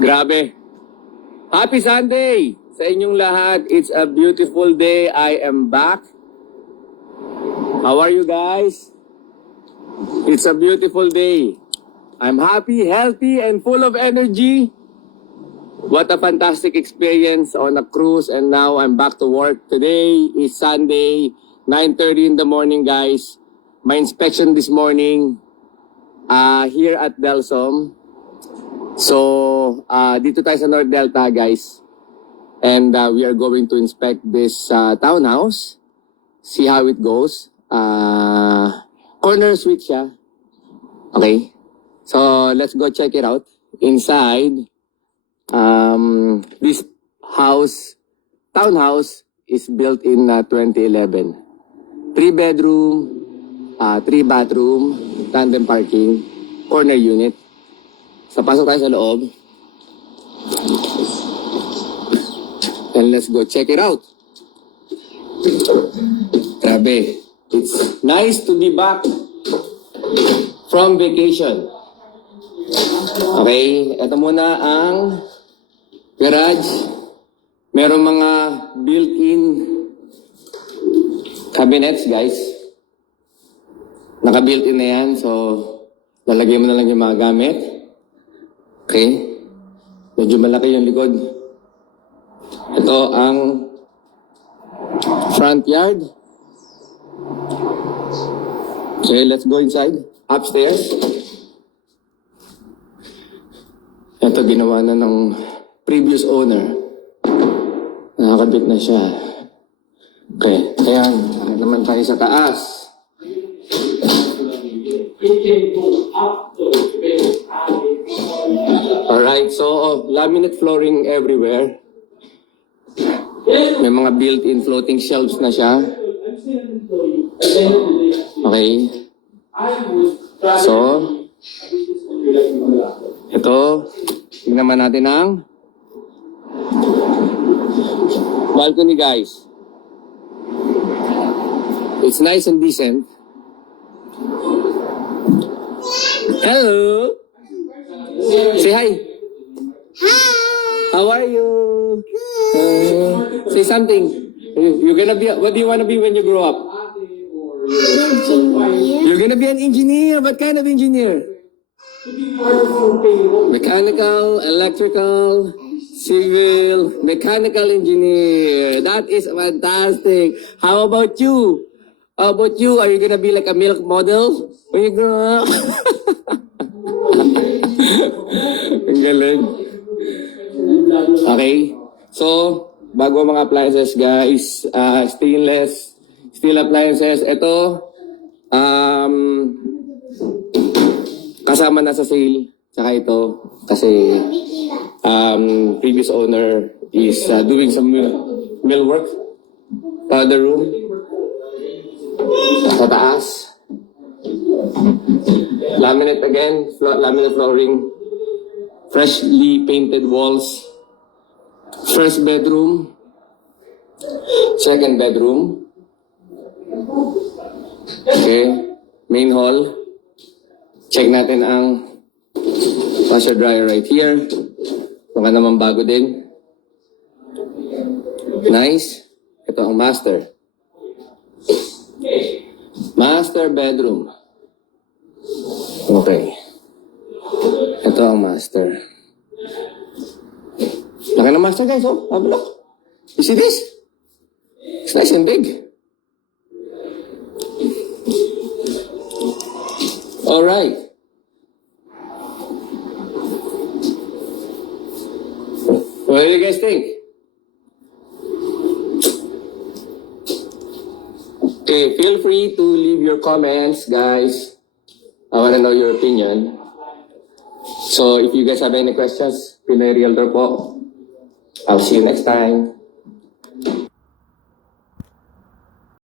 Grabe. Happy Sunday sa inyong lahat. It's a beautiful day. I am back. How are you guys? It's a beautiful day. I'm happy, healthy, and full of energy. What a fantastic experience on a cruise, and now I'm back to work. Today is Sunday, 9:30 in the morning, guys. My inspection this morning here at Delsom. So, dito tayo sa North Delta, guys. And we are going to inspect this townhouse. See how it goes. Corner suite siya. Okay. So, let's go check it out. Inside, this townhouse is built in 2011. 3-bedroom, 3-bathroom, tandem parking, corner unit. So, pasok tayo sa loob. And let's go check it out. Grabe. It's nice to be back from vacation. Okay, ito muna ang garage. Merong mga built-in cabinets, guys. Naka-built-in na yan. So, lalagay mo na lang yung mga gamit. Okay. Medyo malaki yung likod. Ito ang front yard. Okay, let's go inside. Upstairs. Ito ginawa na ng previous owner. Nakakabit na siya. Okay, kaya naman tayo sa taas. Alright, so laminate flooring everywhere. May mga built-in floating shelves na siya. Okay. So, ito, tingnan naman natin ang balcony, guys. It's nice and decent. Hello. Say hi. Hi. How are you? Say something. You're gonna be. What do you wanna be when you grow up? Engineer. You're gonna be an engineer. What kind of engineer? Mechanical, electrical, civil, mechanical engineer. That is fantastic. How about you? How about you? Are you gonna be like a milk model when you grow up? Ang galing. Okay. So, bago mga appliances, guys, stainless steel appliances. Ito, kasama na sa sale. Tsaka ito, kasi previous owner is doing some mill work. The room. Sa taas. Laminate again, laminate flooring. Freshly painted walls. First bedroom. Second bedroom. Okay. Main hall. Check natin ang washer dryer right here. Baka naman bago din. Nice. Ito ang master. Master bedroom. Okay. Ito ang master. Laki ng master, guys. Oh, look. You see this? It's nice and big. All right. What do you guys think? Okay, feel free to leave your comments, guys. I want to know your opinion. So, if you guys have any questions, Pinoy Realtor po. I'll see you next time.